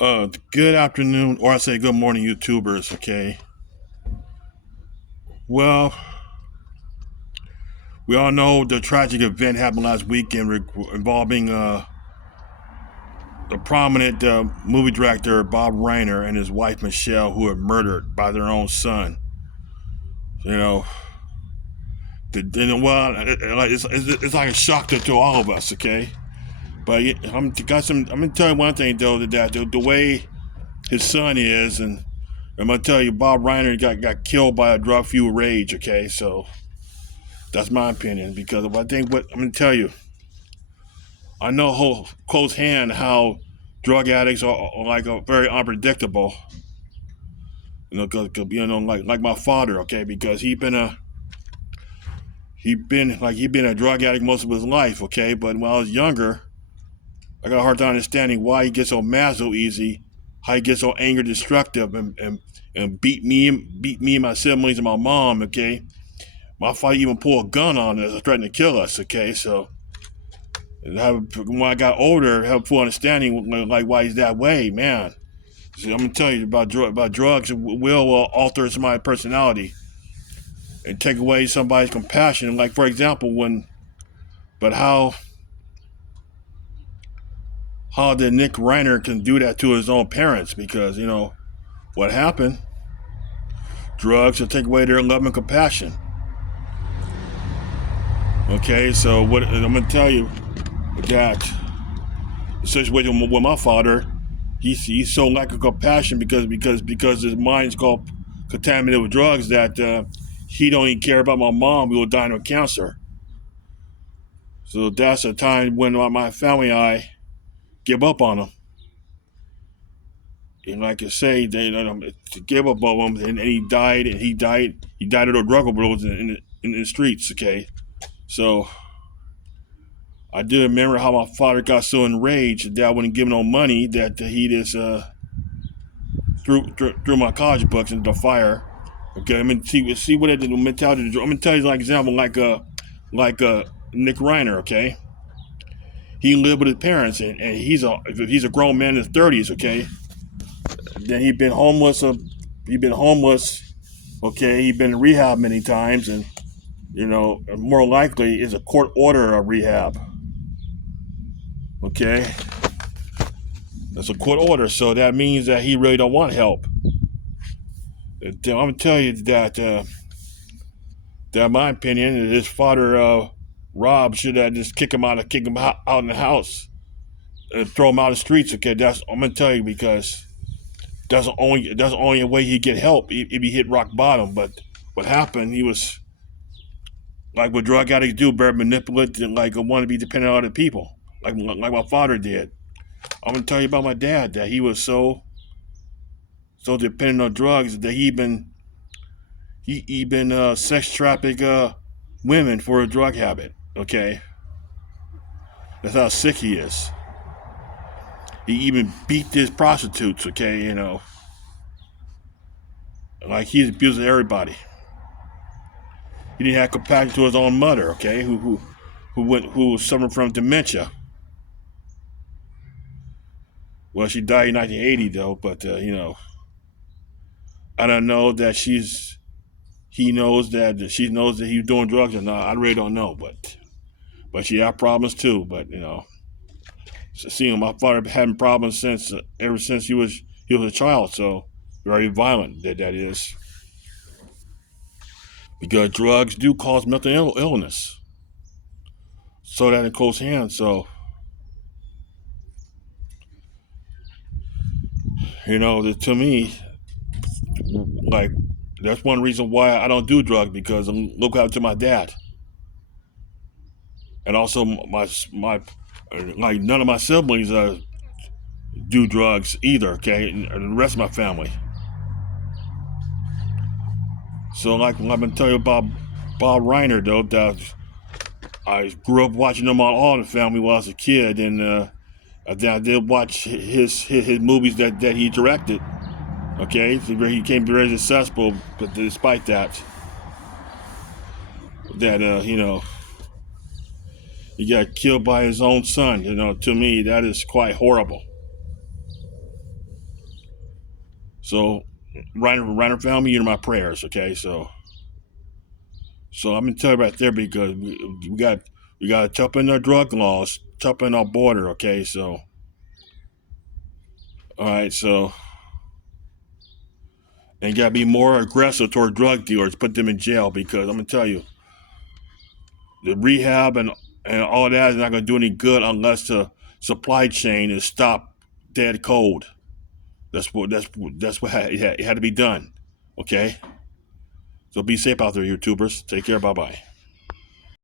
Good afternoon, or I say good morning, YouTubers. Okay. Well, we all know the tragic event happened last weekend involving the prominent movie director Bob Reiner and his wife Michelle, who were murdered by their own son. You know, it's like a shock to all of us. Okay, but I'm gonna tell you one thing though that the way his son is, and I'm gonna tell you, Bob Reiner got killed by a drug fueled rage. Okay, so that's my opinion because I think what I'm gonna tell you, I know whole close hand how drug addicts are like very unpredictable. Cause like my father, okay, because he been a drug addict most of his life, okay. But when I was younger, I got a hard time understanding why he gets so mad so easy, how he gets so angry, destructive, and beat me and my siblings and my mom, okay. My father even pulled a gun on us, threatening to kill us, okay. So when I got older, have full understanding like why he's that way, man. See, I'm gonna tell you about drugs. It will alter somebody's personality and take away somebody's compassion. Like for example, but how did Nick Reiner can do that to his own parents? Because what happened. Drugs will take away their love and compassion. Okay, so what I'm gonna tell you that the situation with my father, he's so lack of compassion because his mind's called contaminated with drugs that he don't even care about my mom who will die of cancer. So that's a time when my family and I give up on him. And like I say, they to give up on him, and he died. And he died of a drug overdose in the streets. Okay, so I do remember how my father got so enraged that I wouldn't give him no money that he just threw my college books into the fire. Okay, I mean see what the mentality. I'm gonna tell you like example like Nick Reiner. Okay, he lived with his parents and he's a grown man in his 30s. Okay, then he'd been homeless. He'd been homeless. Okay, he'd been in rehab many times, and more likely is a court order of rehab. Okay, that's a court order, so that means that he really don't want help. I'm gonna tell you that in my opinion, his father Rob should have just kick him out in the house, and throw him out of the streets. Okay, that's I'm gonna tell you because that's the only way he get help if he hit rock bottom. But what happened? He was like what drug addicts do, very manipulative, and like want to be dependent on other people, like my father did. I'm gonna tell you about my dad that he was so dependent on drugs that he been sex traffic women for a drug habit. Okay, that's how sick he is. He even beat his prostitutes. Okay, like he's abusing everybody. He didn't have compassion to his own mother. Okay, who was suffering from dementia. Well, she died in 1980 though, but I don't know that he knows that she knows that he's doing drugs or not. I really don't know, but she had problems too. But seeing my father having problems since ever since he was a child, so very violent that is because drugs do cause mental illness. So that in close hands. So to me, like that's one reason why I don't do drugs because I look out to my dad, and also my like none of my siblings do drugs either. Okay, and the rest of my family. So like I've been telling you about Bob Reiner though, that I grew up watching him on All the Family while I was a kid, and I did watch his movies that he directed. Okay, so he became very successful, but despite that he got killed by his own son. To me that is quite horrible. So, Reiner family, you're my prayers. Okay, so I'm gonna tell you right there because we got to toughen our drug laws, toughen our border. Okay, so all right, so and got to be more aggressive toward drug dealers, put them in jail because I'm gonna tell you the rehab and all that is not gonna do any good unless the supply chain is stopped dead cold. That's what it had to be done. Okay, so be safe out there, YouTubers. Take care. Bye bye.